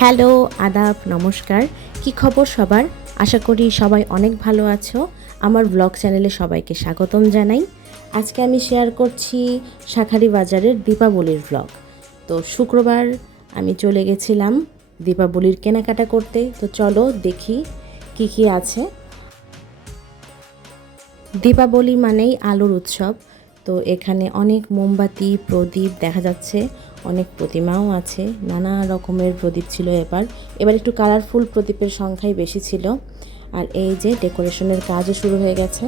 Hello, আদাব, নমস্কার। কি খবর সবার? আশা করি সবাই অনেক ভালো আছো। আমার ব্লগ চ্যানেলে সবাইকে স্বাগতম জানাই। আজকে আমি শেয়ার করছি শাঁখারী বাজারের দীপাবলির ব্লগ। তো শুক্রবার আমি চলে গেছিলাম দীপাবলির কেনাকাটা করতে। তো চলো দেখি কি কি আছে। দীপাবলি মানেই আলোর উৎসব। তো এখানে অনেক মোমবাতি, প্রদীপ দেখা যাচ্ছে, অনেক প্রতিমাও আছে। নানা রকমের প্রদীপ ছিল এবার একটু কালারফুল প্রদীপের সংখ্যাই বেশি ছিল। আর এই যে ডেকোরেশনের কাজও শুরু হয়ে গেছে।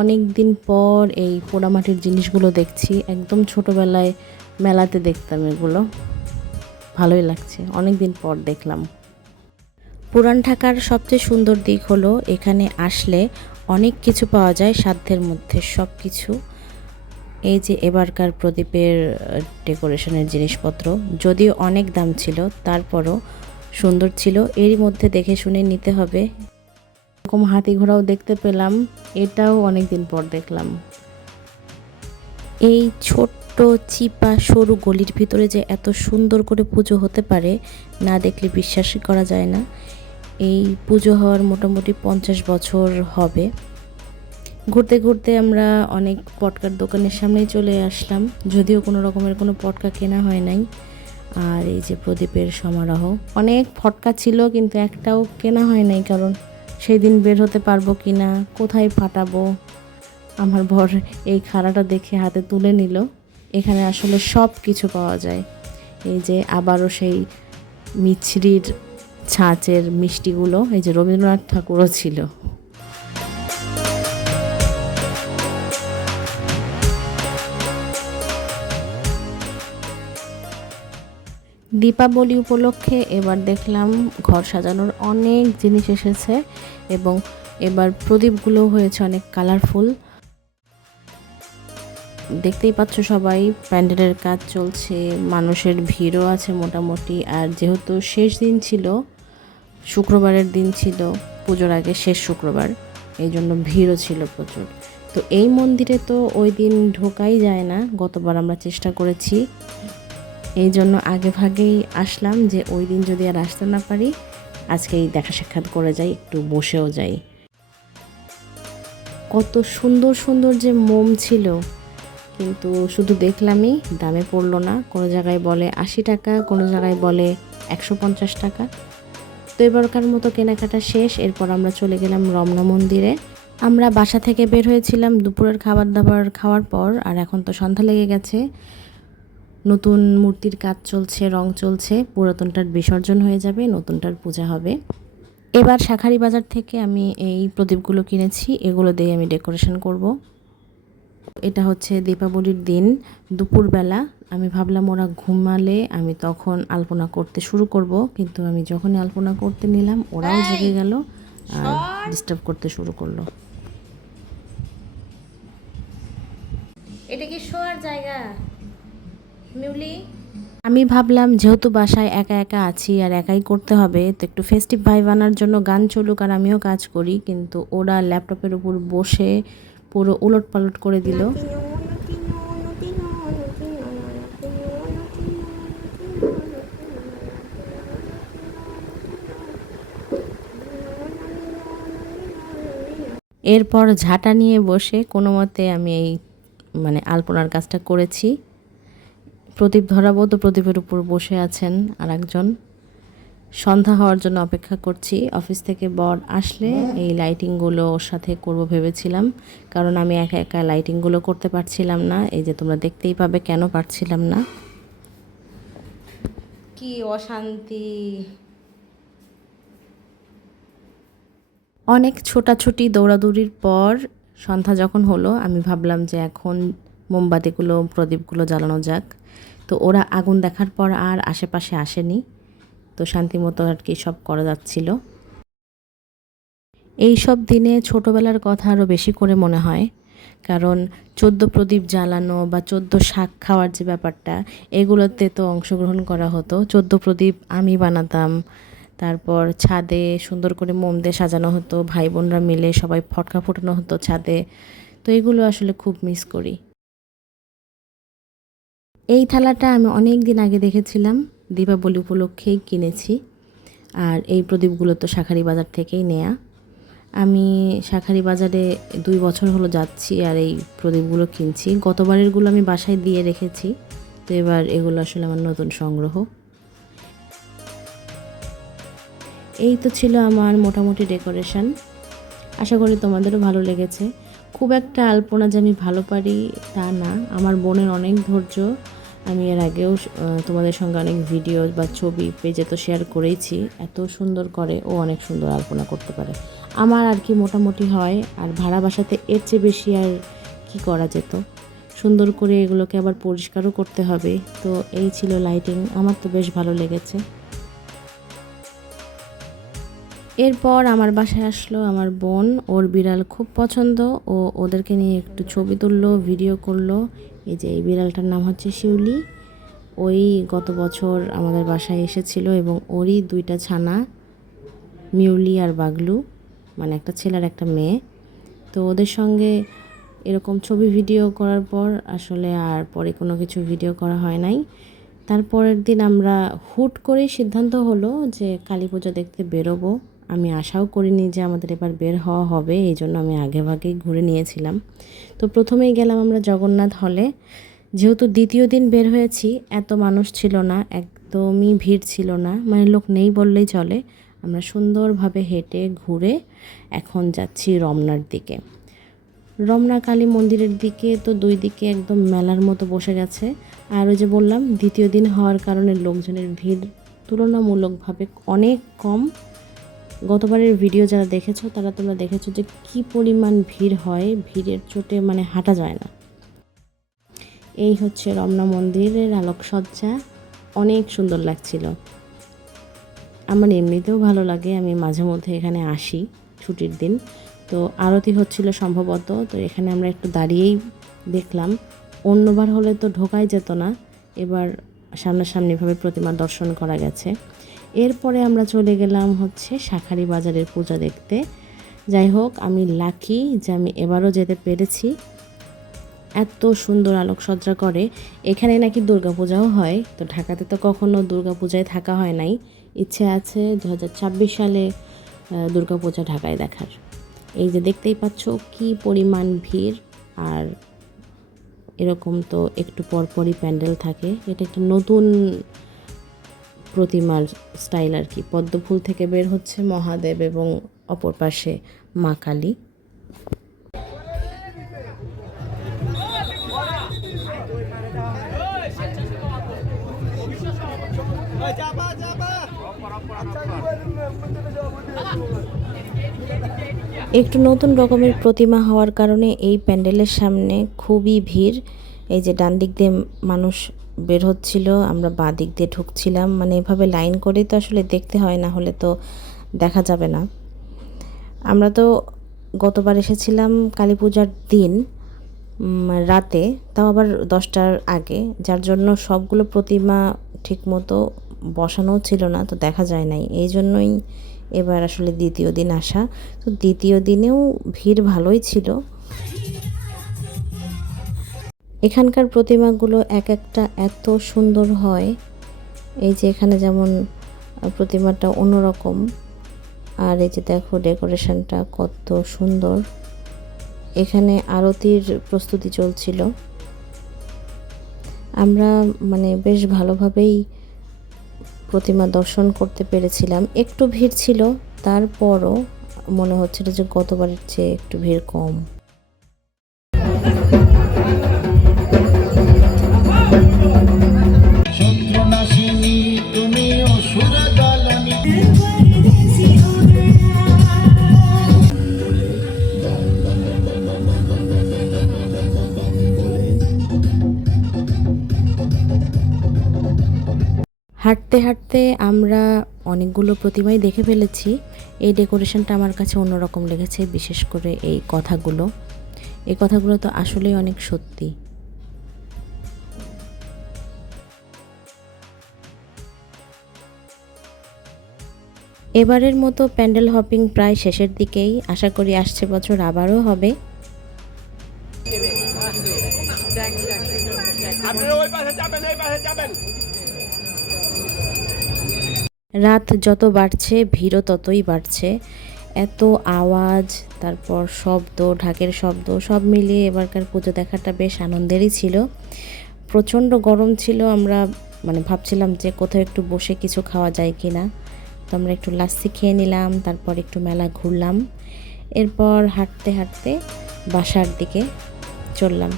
অনেক দিন পর এই পোড়ামাটির জিনিসগুলো দেখছি। একদম ছোটোবেলায় মেলাতে দেখতাম এগুলো। ভালোই লাগছে, অনেক দিন পর দেখলাম। পুরান ঢাকার সবচেয়ে সুন্দর দিক হলো এখানে আসলে অনেক কিছু পাওয়া যায় সাধ্যের মধ্যে, সব কিছু। এই যে এবারকার প্রদীপের ডেকোরেশনের জিনিসপত্র যদিও অনেক দাম ছিল, তারপরও সুন্দর ছিল। এরই মধ্যে দেখে শুনে নিতে হবে। এরকম হাতি ঘোড়াও দেখতে পেলাম, এটাও অনেক দিন পর দেখলাম। এই ছোট্ট চিপা সরু গলির ভিতরে যে এত সুন্দর করে পুজো হতে পারে, না দেখলে বিশ্বাসই করা যায় না। এই পুজো হওয়ার মোটামুটি 50 বছর হবে। ঘুরতে ঘুরতে আমরা অনেক পটকার দোকানের সামনেই চলে আসলাম, যদিও কোনো রকমের কোনো পটকা কেনা হয় নাই। আর এই যে প্রদীপের সমারোহ, অনেক ফটকা ছিল কিন্তু একটাও কেনা হয় নাই, কারণ সেই দিন বের হতে পারবো কি না, কোথায় ফাটাবো। আমার বর এই খাড়াটা দেখে হাতে তুলে নিল। এখানে আসলে সব কিছু পাওয়া যায়। এই যে আবারও সেই মিছরির ছাঁচের মিষ্টিগুলো, এই যে রবীন্দ্রনাথ ঠাকুরও ছিল। দীপাবলি উপলক্ষে এবার দেখলাম ঘর সাজানোর অনেক জিনিস এসেছে, এবং এবার প্রদীপগুলো হয়েছে অনেক কালারফুল। দেখতেই পাচ্ছ সবাই, প্যান্ডেলের কাজ চলছে, মানুষের ভিড়ও আছে মোটামুটি। আর যেহেতু শেষ দিন ছিল, শুক্রবারের দিন ছিল, পুজোর আগে শেষ শুক্রবার, এই জন্য ভিড়ও ছিল প্রচুর। তো এই মন্দিরে তো ওই দিন ঢোকাই যায় না, গতবার আমরা চেষ্টা করেছি। এই জন্য আগে ভাগেই আসলাম যে ওই দিন যদি আর আসতে না পারি, আজকেই দেখা সাক্ষাৎ করে যাই, একটু বসেও যাই। কত সুন্দর সুন্দর যে মোম ছিল, কিন্তু শুধু দেখলামই, দামে পড়লো না। কোনো জায়গায় বলে 80 টাকা, কোনো জায়গায় বলে 150 টাকা। তো এবারকার মতো কেনাকাটা শেষ। এরপর আমরা চলে গেলাম রমনা মন্দিরে। আমরা বাসা থেকে বের হয়েছিলাম দুপুরের খাবার দাবার খাওয়ার পর, আর এখন তো সন্ধ্যা লেগে গেছে। নতুন মূর্তির কাজ চলছে, রং চলছে, পুরাতনটার বিসর্জন হয়ে যাবে, নতুনটার পূজা হবে। এবার শাঁখারী বাজার থেকে আমি এই প্রদীপগুলো কিনেছি, এগুলো দিয়ে আমি ডেকোরেশন করব। এটা হচ্ছে দীপাবলির দিন দুপুরবেলা। আমি ভাবলাম ওরা ঘুমালে আমি তখন আলপনা করতে শুরু করব, কিন্তু আমি যখনই আলপনা করতে নিলাম ওরাও জেগে গেল আর ডিস্টার্ব করতে শুরু করলো। এটা কি শোয়ার জায়গা মিউলি? আমি ভাবলাম যেহেতু বাসায় একা একা আছি আর একাই করতে হবে, তো একটু ফেস্টিভ ভাইব আনার জন্য গান চলুক আর আমিও কাজ করি, কিন্তু ওরা ল্যাপটপের উপর বসে পুরো উলট পালট করে দিল। এরপর ঝাঁটা নিয়ে বসে কোনো মতে আমি এই আলপনার কাজটা করেছি। প্রদীপ ধরাবো, তো প্রদীপের উপর বসে আছেন আর একজন। সন্ধ্যা হওয়ার জন্য অপেক্ষা করছি। অফিস থেকে বর আসলে এই লাইটিংগুলো ওর সাথে করব ভেবেছিলাম, কারণ আমি একা একা লাইটিংগুলো করতে পারছিলাম না। এই যে তোমরা দেখতেই পাবে কেন পারছিলাম না। কি অশান্তি! অনেক ছোটাছুটি দৌড়াদৌড়ির পর সন্ধ্যা যখন হলো, আমি ভাবলাম যে এখন মোমবাতিগুলো, প্রদীপগুলো জ্বালানো যাক। তো ওরা আগুন দেখার পর আর আশেপাশে আসেনি, তো শান্তিমতো আর কি সব করা যাচ্ছিল। এই সব দিনে ছোটোবেলার কথা আরও বেশি করে মনে হয়, কারণ 14 প্রদীপ জ্বালানো বা 14 শাক খাওয়ার যে ব্যাপারটা, এগুলোতে তো অংশগ্রহণ করা হতো। 14 প্রদীপ আমি বানাতাম, তারপর ছাদে সুন্দর করে মোম দিয়ে সাজানো হতো, ভাই বোনরা মিলে সবাই ফটকা ফোটানো হতো ছাদে। তো এগুলো আসলে খুব মিস করি। এই থালাটা আমি অনেক দিন আগে দেখেছিলাম, দীপাবলি উপলক্ষেই কিনেছি। আর এই প্রদীপগুলো তো শাঁখারী বাজার থেকেই নেয়া। আমি শাঁখারী বাজারে 2 বছর হলো যাচ্ছি আর এই প্রদীপগুলো কিনছি। গতবারেরগুলো আমি বাসায় দিয়ে রেখেছি, তো এবার এগুলো আসলে আমার নতুন সংগ্রহ। এই তো ছিল আমার মোটামুটি ডেকোরেশন। আশা করি তোমাদেরও ভালো লেগেছে। খুব একটা আলপনা যে আমি ভালো পারি তা না, আমার বোনের অনেক ধৈর্য। আমি এর আগেও তোমাদের সঙ্গে অনেক ভিডিও বা ছবি পেজে তো শেয়ার করেইছি। এত সুন্দর করে, ও অনেক সুন্দর আলপনা করতে পারে। আমার আর কি মোটামুটি হয়, আর ভাড়া বাসাতে এর চেয়ে বেশি আর কি করা যেত। সুন্দর করে এগুলোকে আবার পরিষ্কারও করতে হবে। তো এই ছিল লাইটিং, আমার তো বেশ ভালো লেগেছে। এরপর আমার বাসায় আসলো আমার বোন, ওর বিড়াল খুব পছন্দ, ও ওদেরকে নিয়ে একটু ছবি তুললো, ভিডিও করলো। এই যে এই বিড়ালটার নাম হচ্ছে শিউলি। ওই গত বছর আমাদের বাসায় এসেছিল এবং ওরই 2টা ছানা, মিউলি আর বাগলু, মানে একটা ছেলে আর একটা মেয়ে। তো ওদের সঙ্গে এরকম ছবি ভিডিও করার পর আসলে আর পরে কোনো কিছু ভিডিও করা হয় নাই। তারপরের দিন আমরা হুট করেই সিদ্ধান্ত হলো যে কালী পূজা দেখতে বেরোবো। আমি আশাও করিনি যে আমাদের এবার বের হওয়া হবে, এই জন্য আমি আগেভাগেই ঘুরে নিয়েছিলাম। তো প্রথমেই গেলাম আমরা জগন্নাথ হলে। যেহেতু দ্বিতীয় দিন বের হয়েছি, এত মানুষ ছিল না, একদমই ভিড় ছিল না, মানে লোক নেই বললেই চলে। আমরা সুন্দরভাবে হেঁটে ঘুরে এখন যাচ্ছি রমনার দিকে। রমনা কালী মন্দিরের দিকে তো 2 দিকে একদম মেলার মতো বসে গেছে। আর ওই যে বললাম, দ্বিতীয় দিন হওয়ার কারণে লোকজনের ভিড় তুলনামূলকভাবে অনেক কম। গতবারের ভিডিও যারা দেখেছো তারা তোমরা দেখেছো যে কি পরিমাণ ভিড় হয়, ভিড়ের চোটে মানে হাঁটা যায় না। এই হচ্ছে রমনা মন্দিরের আলোকসজ্জা, অনেক সুন্দর লাগছিল। আমার এমনিতেও ভালো লাগে, আমি মাঝে মধ্যে এখানে আসি ছুটির দিন। তো আরতি হচ্ছিল সম্ভবত, তো এখানে আমরা একটু দাঁড়িয়েই দেখলাম। অন্যবার হলে তো ঢোকাই যেত না, এবার সামনাসামনিভাবে প্রতিমা দর্শন করা গেছে। এরপরে আমরা চলে গেলাম হচ্ছে শাঁখারী বাজারের পূজা দেখতে। যাই হোক, আমি লাকি যে আমি এবারও যেতে পেরেছি। এত সুন্দর আলোকসজ্জা করে। এখানে নাকি দুর্গাপূজাও হয়, তো ঢাকাতে তো কখনো দুর্গাপূজায় থাকা হয় নাই। ইচ্ছে আছে 2026 সালে দুর্গাপূজা ঢাকায় দেখার। এই যে দেখতেই পাচ্ছ কি পরিমাণ ভিড়। আর এরকম তো একটু পরপরই প্যান্ডেল থাকে। এটা একটা নতুন প্রতিমার স্টাইল আর কি। পদ্মফুল থেকে বের হচ্ছে মহাদেব এবং অপর পাশে মা কালী। একটু নতুন রকমের প্রতিমা হওয়ার কারণে এই প্যান্ডেলের সামনে খুবই ভিড়। এই যে ডান দিক দিয়ে মানুষ বের হচ্ছিল, আমরা বাঁ দিক দিয়ে ঢুকছিলাম, মানে এভাবে লাইন করে তো আসলে দেখতে হয়, না হলে তো দেখা যাবে না। আমরা তো গতবার এসেছিলাম কালী পূজার দিন রাতে, তাও আবার 10টার আগে, যার জন্য সবগুলো প্রতিমা ঠিকমতো বসানো ছিল না, তো দেখা যায় নাই। এই জন্যই এবার আসলে দ্বিতীয় দিন আসা। তো দ্বিতীয় দিনেও ভিড় ভালোই ছিল। এখানকার প্রতিমাগুলো এক একটা এত সুন্দর হয়। এই যে এখানে যেমন প্রতিমাটা অন্যরকম, আর এই যে দেখো ডেকোরেশনটা কত সুন্দর। এখানে আরতির প্রস্তুতি চলছিল। আমরা মানে বেশ ভালোভাবেই প্রতিমা দর্শন করতে পেরেছিলাম। একটু ভিড় ছিল, তারপরও মনে হচ্ছিল যে গতবারের চেয়ে একটু ভিড় কম। হাঁটতে হাঁটতে আমরা অনেকগুলো প্রতিমাই দেখে ফেলেছি। এই ডেকোরেশনটা আমার কাছে অন্যরকম লেগেছে, বিশেষ করে এই কথাগুলো তো আসলেই অনেক সত্যি। এবারের মতো প্যান্ডেল হপিং প্রায় শেষের দিকেই। আশা করি আসছে বছর আবারও হবে। আপনারা ওই পাশে যাবেন। রাত যত বাড়ছে ভিড়ও ততই বাড়ছে। এত আওয়াজ, তারপর শব্দ, ঢাকের শব্দ সব মিলিয়ে এবারকার পুজো দেখাটা বেশ আনন্দেরই ছিল। প্রচণ্ড গরম ছিল, আমরা ভাবছিলাম যে কোথাও একটু বসে কিছু খাওয়া যায় কি না। তো আমরা একটু লাস্সি খেয়ে নিলাম, তারপর একটু মেলা ঘুরলাম, এরপর হাঁটতে হাঁটতে বাসার দিকে চললাম।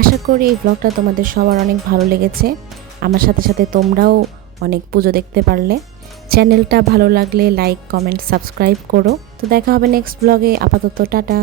আশা করি এই ব্লগটা তোমাদের সবার অনেক ভালো লেগেছে। আমার সাথে সাথে তোমরাও অনেক পুজো দেখতে পারলে। চ্যানেলটা ভালো লাগলে লাইক, কমেন্ট, সাবস্ক্রাইব করো। তো দেখা হবে নেক্সট ব্লগে। আপাতত টাটা।